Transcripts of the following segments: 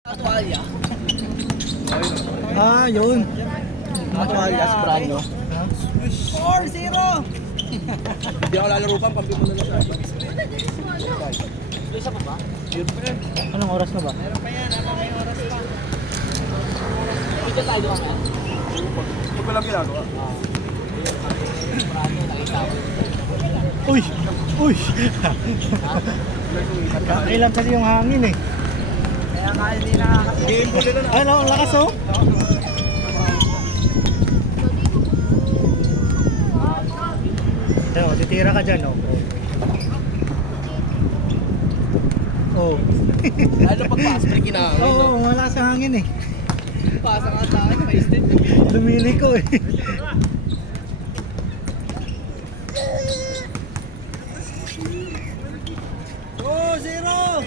Tuwalya. Ah, yun. Tuwalya, brand nyo. 4-0. Hindi ako lalaro pa, pampi mo na lang sa iba. Isa pa ba? Yun pa yan. Anong oras na ba? Meron pa yan, may oras pa. Hindi tayo kami. Huwag ko lang ginagawa. Uy! Uy! Kailan kasi yung hangin eh. Kaya nga hindi nakakasihin ko nila na. Ano, ang lakas oh? Ano, titira ka dyan oh. Oh. Lalo pagpas, may kinahangin. Oo, wala sa hangin eh. Pasa nga sa akin, may state. Lumili ko eh. Oh, 0!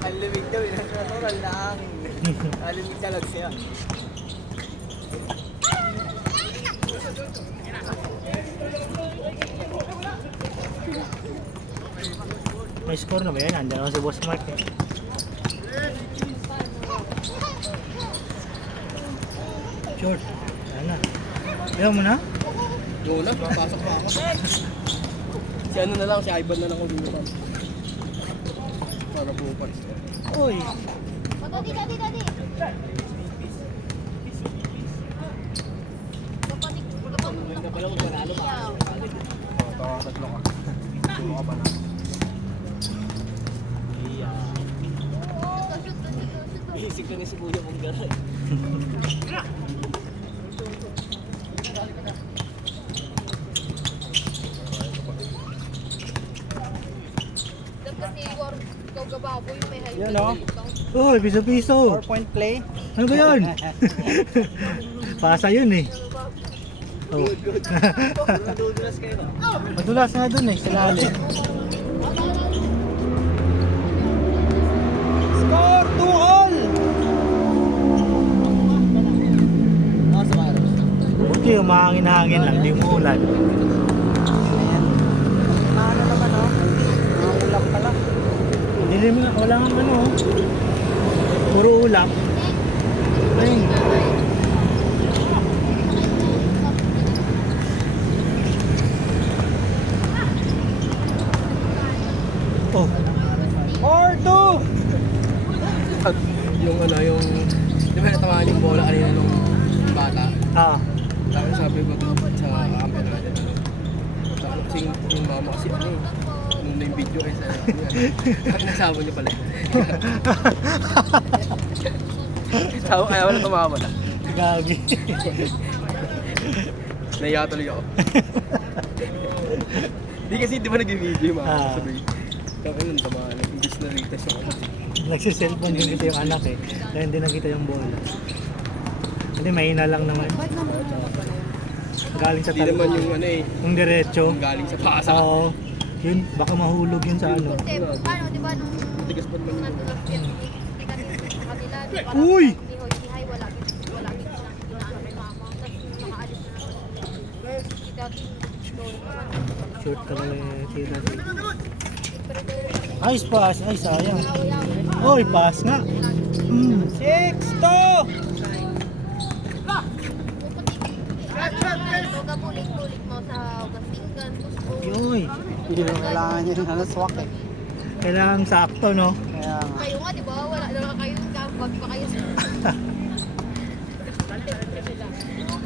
Ang limig daw, yun ang natural na hangin. Ang limig talaga siya. May score na ba yan? Andiyan ako si Boss Mark eh. Short. Ayan na. Ayaw mo na? Yung una, mapasok pa ako. Si ano na lang, si Ivan na lang kung dito pa. Para bukas. Uy! Dadi, dadi, dadi. Hindi ka pala magpanalo pa. Tawa ka tatlo ka. Sumo ka pa na. Iisip ko na si Kuya kung gano'n. Dapat ni Igor, ikaw gababoy, may hayo. Yan, oh. Uy, piso-piso! 4-point play. Ano ba yun? Pasa yun eh. Oh. Madudulas kayo na. Madulas nga dun eh, sa lalim. Score 2-all! Ako sa maro. Buti umahangin-hangin lang, di umuulan. Maano naman oh. Mga ulap pala. Dilim nga, wala nga ano oh. Puro ulap. Ayun. Oh. 4-2! Yung ano, yung... Di ba natamaan yung bola kanina nung bata? Ah. Tapos sabi ko sa amin natin ano. Tapos kasi yung mama kasi ano eh. Nung na yung video eh sa ano. Nasama niya pala. Sabi kaya wala tumawa na. Gagi. Naiya tuloy ako. Di kasi di ba nag-video yung mama Ah. sabi. Tapos nung tamaan. Imbis na retest yung ano. Nagsiselfon din kita yung anak eh. Kaya hindi nakita yung bola. Hindi, mahina lang naman. Galing sa Hindi naman yung ano eh. Yung diretso. Yung galing sa pasa. Oo. Yun, baka mahulog yun sa ano. Kasi, paano, di ba, nung Tigas pa naman yung natulog yan, sa kanila, di ba, Uy! ni Hoy, si Hay, wala silang inaano kay mama. Tapos, nakaalis na naman. Si Daddy, doon naman. Short ka lang eh. Tira dito. Pero doon, Ayos pass. Ay, sayang. away-away. Oy, pass nga. 6-2! Huwag bulik-bulik mo sa Gastingan, Cusco. Yoy. Hindi naman kailangan yun. Ano, swak eh. Kailangan sakto, no? Kaya nga. Kayo nga, di ba? Wala naman kayo. Wag pa kayo sa...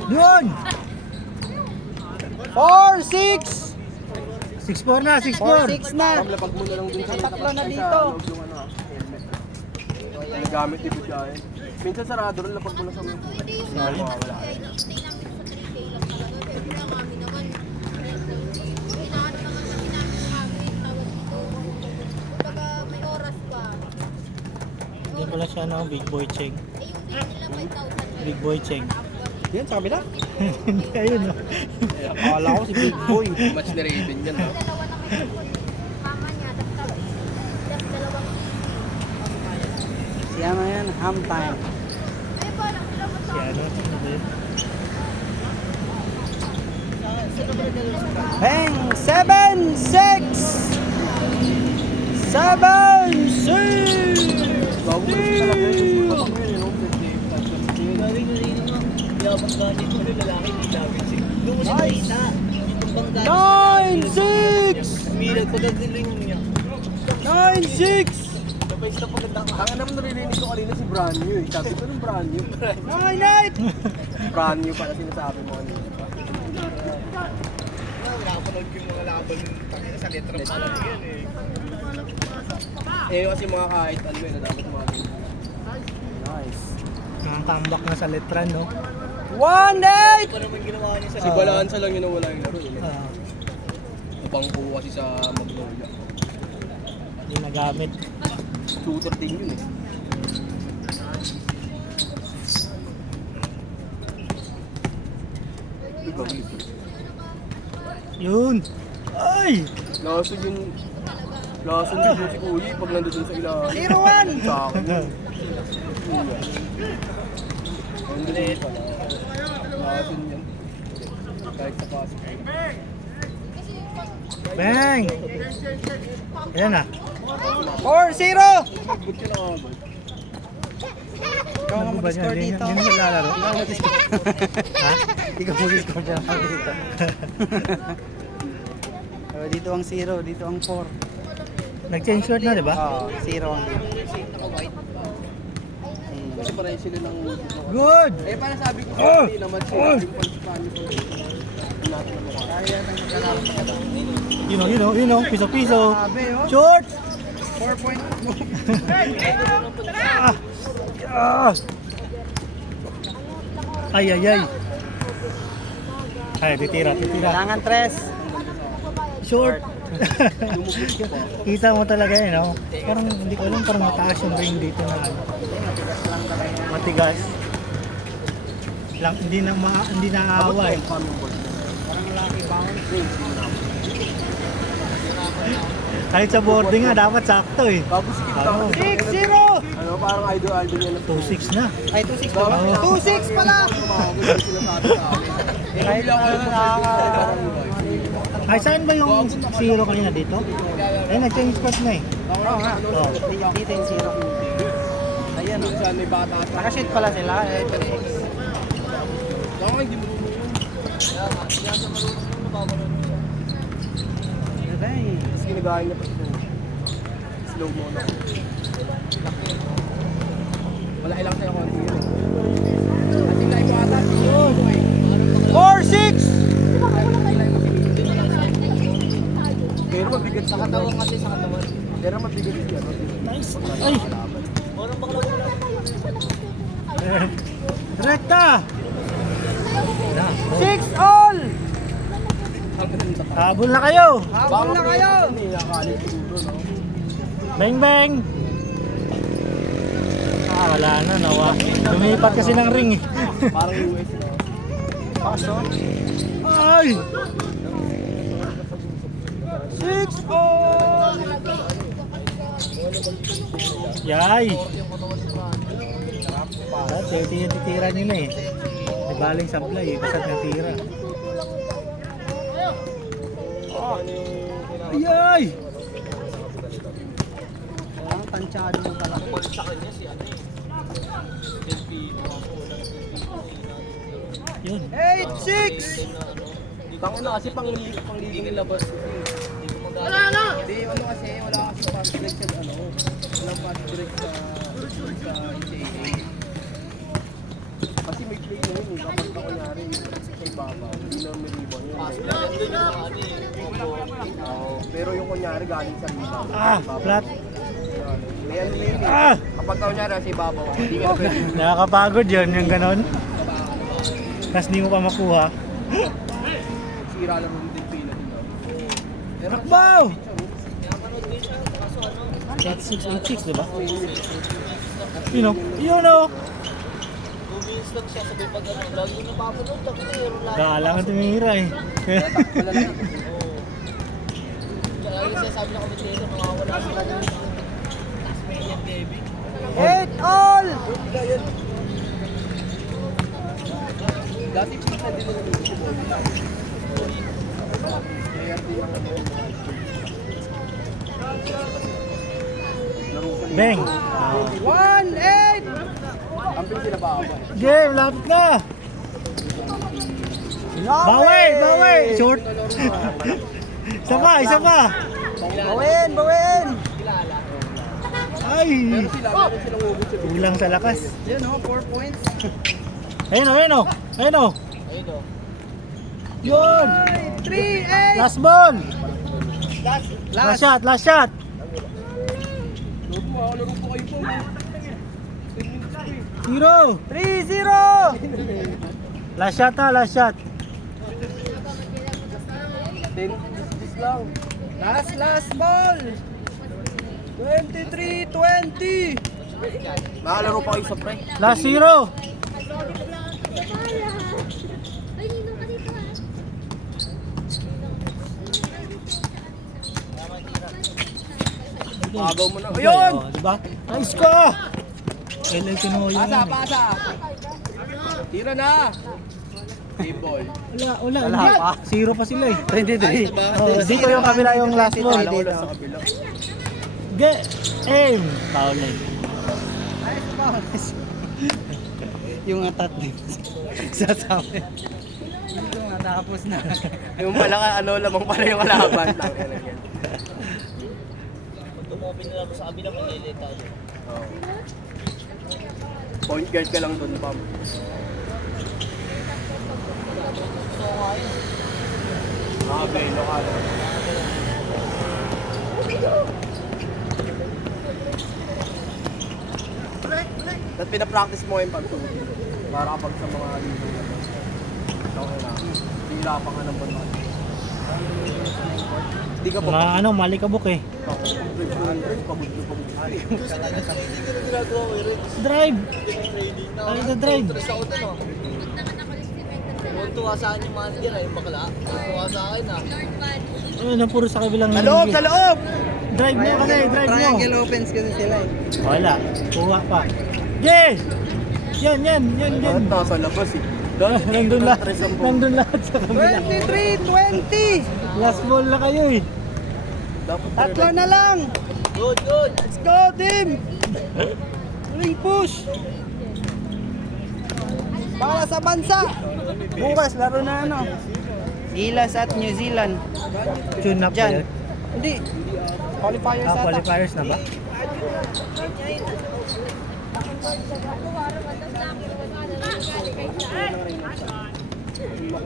Yun! 4-6! 6-4 na, 6-4. 4-6 na. Lapag mo na lang dun sa tatlo na dito. Nagamit ni Bujayan. Minsan sarado rin lapag mo lang sa mga. Hindi yung Wala. stay namin sa 3K lang talaga. Siyempre ang amin naman. Inaano naman kasi namin sa amin. Tawag dito. Kumbaga may oras pa. Hindi pala siya, no? Big Boy Cheng. Eh yung bill nila 5,000. Big Boy Cheng. Yan, sabi na. Hindi, ayun, no? Akala ko si Big Boy. Match ni Raven yan, ha? Dalawa na kayo po. Mama niya, tapos dalawang Siya na yan, ham time. ay parang sila Si ano? Ano ba yun? Bang! 7-6! Seven, six! Bago mo rin talaga yun. Kasi kapag mo yun, birthday, birthday. Sabi ko rin mo, yabang galit mo rin lalaki, hindi sabi siya. Doon mo siya nakita. Itong bangga. 9-6! Umilag pa gagawin mo niya. 9-6! Sabay siya pagkatang Tanga naman naririnig ko kanina si brand new eh. Sabi ko nung brand new. 9-8! Brand new pala sinasabi mo kanina. Nakapanood ko yung mga laban sa letra pa lang yan eh. Eh kasi mga kahit ano yun na dapat mga Nice. Nakatambak na sa letran, no? 1-8! Pa naman ginawa niya sa Si Balansa lang yun na wala yung laro eh. Ah, Nabangko kasi sa Magnolia. hindi nagamit. Shooter din yun eh. Ikaw, ito. Yun! Ay! Lason yung... Lason din yung si Kuya pag nandun sa ilalim. 0-1! Sa akin. Nandun din pala. Lason yan. Kahit sa pasok. Bang! Ayan na. 4-0! Ba't ka nakagod? Ikaw nga mag-score dito. Hindi mo lalaro. Ikaw mag-score. Ha? Ikaw mag-score dyan ako dito. Dito ang 0, dito ang 4. Nag-change short na, di ba? Oo, 0 ang dito. Kasi parang sila ng... Good! Eh, parang sabi ko Oh! hindi naman sila yung pag-spanish ko. Natin naman. Kaya nang maglalaro. You know, piso-piso. Sabi, oh. Short! 4 point move. Ah! Ah! Ay, ay, ay. Ay, titira. Kailangan 3. Short. Kita mo talaga yun, no? Parang hindi ko alam, parang mataas yung ring dito na ano. Matigas. Lang, hindi na aawa eh. Kahit sa boarding nga, dapat sakto eh. Tapos skip Ano? 6-0! Ano, parang idol niya na 2-6 na. Ay, 2-6 pa ba? Oo. 2-6 pala! Sila sa akin. Kahit lang ako Ay, saan ba yung zero kanina dito? Eh, nag-change spot na eh. Oo nga. Oh. Dito yung 0. Ayan o. Saan may bata sa... Nakashoot pala sila. Eh, 3x. Baka hindi mo Aray. Tapos ginagahin niya pa ito. Slow mo na. Wala ilang sa'yo konti yun. At yung live mo ata, yun. 4-6! Pero mabigat Sa katawan kasi sa katawan. Pero mabigat siya. Nice. Ay! Orang bakla mo lang. Rekta! 6 all! Habol na kayo! Habol na kayo! Nakalit siguro, no? Bang bang! Ah, wala na, nawa. Lumipat kasi ng ring eh. Parang US, no? Paso. Ay! 6 all! Yay! Ah, 30 yung titira nila eh. May baling sablay eh, kasat ng tira. Ayay! Ang tansyado mo talaga. Sa kanya si ano eh. Yun. 8-6! Tangin na kasi pangliling yung labas. Wala na! Hindi, ano kasi, wala kasi fast break sa ano. Walang fast break sa NCAA. Kasi may play na yun eh. Kapag na kunyari, sa ibaba, hindi na may rebound yun. Nandun yung ano eh. Oo, pero yung kunyari galing sa rebound. Ah, flat. May ano yun eh. Ah! Kapag ka kunyari sa ibabaw, hindi ka na pwede. Nakakapagod yun, yung ganon. Tapos di mo pa makuha. Sira lang yung din pila din. Pero Takbaw! 86, diba? Yun o. Yun o. 2 minutes lang siya sabi pag ano. Lagi na papanood. Tapos na yun. Kailangan tumira eh. wala na. Kaya yung sinasabi na kami dito. Nakawala sila ng Tasmanian Devil. 8 all! Dati pita din nila dito sa ball. Kaya din yung Laro ko nito. Beng. 1-8! Amping sila ba ako? Game, lapit na. Bawi, bawi. Short. Isa pa, isa pa. Bawin, bawin! Ay, Meron silang hugot sa kulang sa lakas. Yun o, 4 points. Ayun o, ayun o. Ayun o. Yun. 3-8! Last ball. Last shot, last shot. laro ko kayo po. 0. 3-0! Last shot na, last shot. 10 lang. Last ball! 23-20! Nakalaro pa kayo sa pre. Last 0. Ay, ninong ka dito ha. Agaw mo na. Ayun! Diba? Nice ka! LL Pinoy yun. Pasa! Tira na! Table. Wala Wala hindi. pa. 0 pa sila eh. 23. Oh, dito yung kabila yung last ball. Kala ko lang sa kabila. Aim! Foul na yun. Yung atat din. Sasabi. Ito nga, tapos na. Yung pala ka, lamang pala yung kalaban. Tangin na yan. Pag tumopin nila ako sa kabila, malilita ako. Oh. Point guard ka lang dun, Pam. Belo ka lang. Ba't pinapractice mo yung pag-tuloy? Para kapag sa mga lito na to. Okay na. Hila pa nga ng banat. Hindi ka pa Mga ano, malikabok eh. pagod. Drive! Ay, the drive. Stress ako dun, oh. Kung tuwa sa akin yung manager, ay yung bakla. Kung tuwa sa akin, ah. Ano, puro sa kabilang Sa loob! Sa loob! Drive mo kasi, drive mo. Triangle opens kasi sila eh. Wala, kuha pa. Yeah! Yan. Bakit nasa labas eh? Nandun lahat, nandun lahat sa kabila. 23-20! Last ball na kayo eh. Dapat Tatlo na lang! Good, good. Let's go, team! Ring push! Para sa bansa! Bukas, laro na ano? Gilas at New Zealand. Tune up Diyan. ba yun? Hindi. Qualifiers ata. Qualifiers na ba?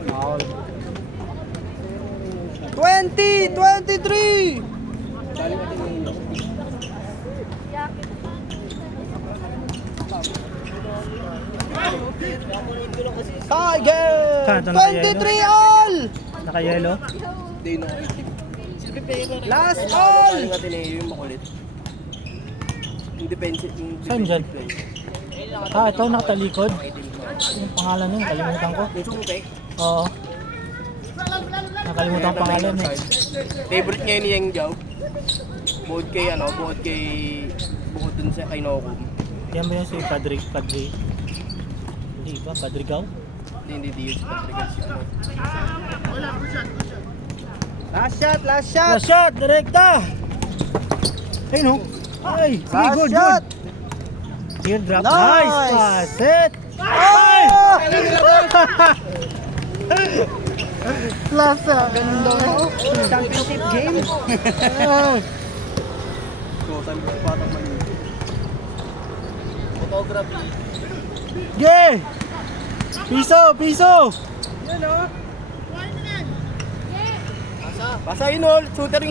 Foul. 20-23! Tiger! Kanto na kaya, 23 all! Naka-yellow? Hindi na. Last all! Ang natin eh, yung makulit. Yung defensive. Saan dyan? Ito nakatalikod. Yung pangalan nun, kalimutan ko. Yung sungke. Oo. Nakalimutan ang pangalan eh. Favorite ngayon ni Yang Jiao. Bukod dun sa Ainokum. Yan ba yung si Padre? Hindi ba? Padrigaw? Hindi yun si Patrick. Si ano. Last shot! Last shot! Direkta! Ayun o. Ay! Sige, Last good, shot! good! Teardrop. Nice! Nice! Pass it! Ay! Last shot! Ganun daw no? Championship game? Ay! So, sabi ko patang mali. Photography. Yeah! Piso! Basta yun all. Shooter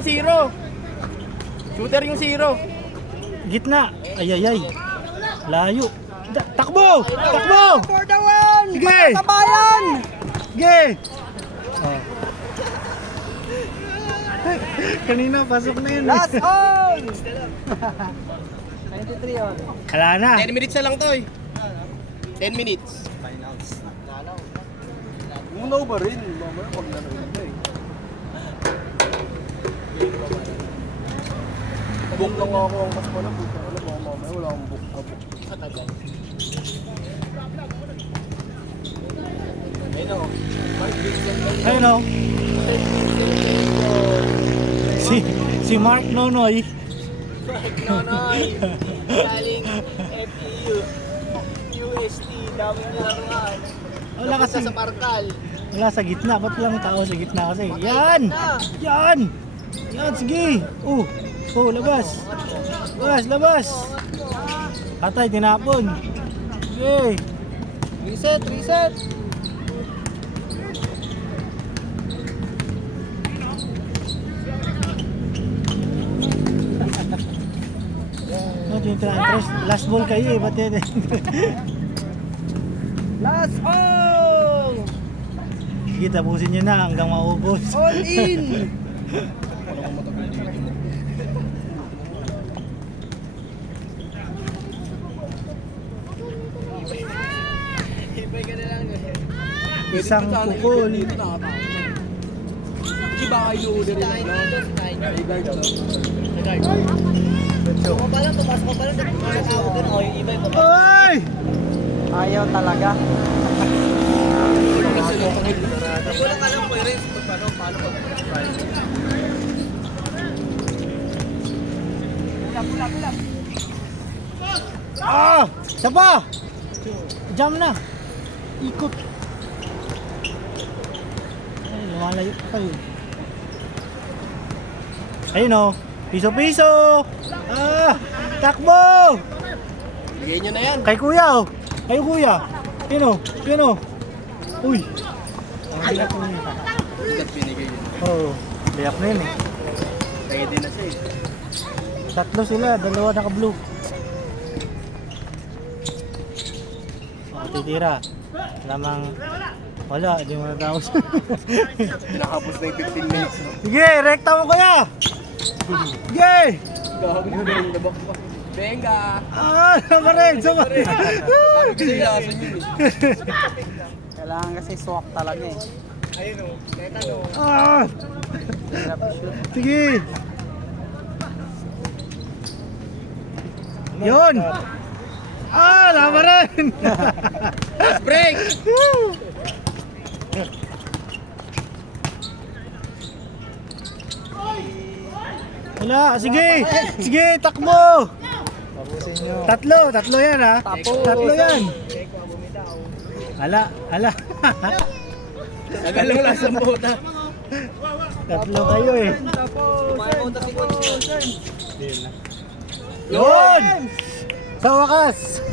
yung zero. Gitna! Ay! Layo! Takbo! For the win! Sige! Para sa bayan! Sige! Oh. Kanina, pasok na yun. Last all! 23 all. Wala na. 10 minutes na lang to eh. 10 minutes. Unaw ba rin? Mamaya pag naroon na eh. Book lang ako ang mas pala. Mamaya wala akong book. Katagal. Ayun, oh. Mark Vincent. Ayun o. Si Mark Nonoy. Nonoy. Galing FEU. UST. Daming nilaruan. Wala kasi. Napunta sa Parkal. Wala sa gitna. Ba't lang tao sa gitna kasi? Yan! Yan! Yan, sige! Oh, labas! Labas! Atay, tinapon. Sige! Reset! Ano tinatras? Last ball kayo eh, ba't yan? Last all! Sige, tapusin nyo na hanggang maubos. All in! Ibay ka na lang. Isang Sana yung pukul. dito nakatawa. Di ba kayo order Sitahin yun? dito, sitahin nyo. Ay, guard lang. Kung ka pa lang, pumasok ka pa lang, nagkakawag ka na. O, yung iba yung pumasok. Ay! Ayaw talaga. Walang alam po, Iris, kung paano pag-subscribe. Ah! Isa pa! Jam na! Ikot! Ay, lumalayo pa kayo. Ayun o! Piso-piso! Ah! Takbo! Bigay nyo na yan. Kay kuya o! Kay kuya! Yun o! Uy! Ang bigat mo niya. Ba't binigay yun? Oo. Biyak na yun eh. Pwede na siya eh. Tatlo sila, dalawa naka-blue. Titira. Lamang wala, di mo natapos. Pinakapos na yung 15 minutes. No? Sige, rekta mo kuya! Sige! Gago na yung nabak pa. Benga! Ah, sama rin, sama rin. Sabi ko sa'yo, lasan yun eh. Kailangan kasi swak talaga eh. Ah! Hirap i-shoot. Sige! Yun! Ah, lama rin! Last break! Wala, sige! Sige, takbo! Tatlo yan ha. Tatlo yan. Ala. Tagal lang lasang bota. Tatlo kayo eh. Pumunta si Coach. Yun! Sa wakas!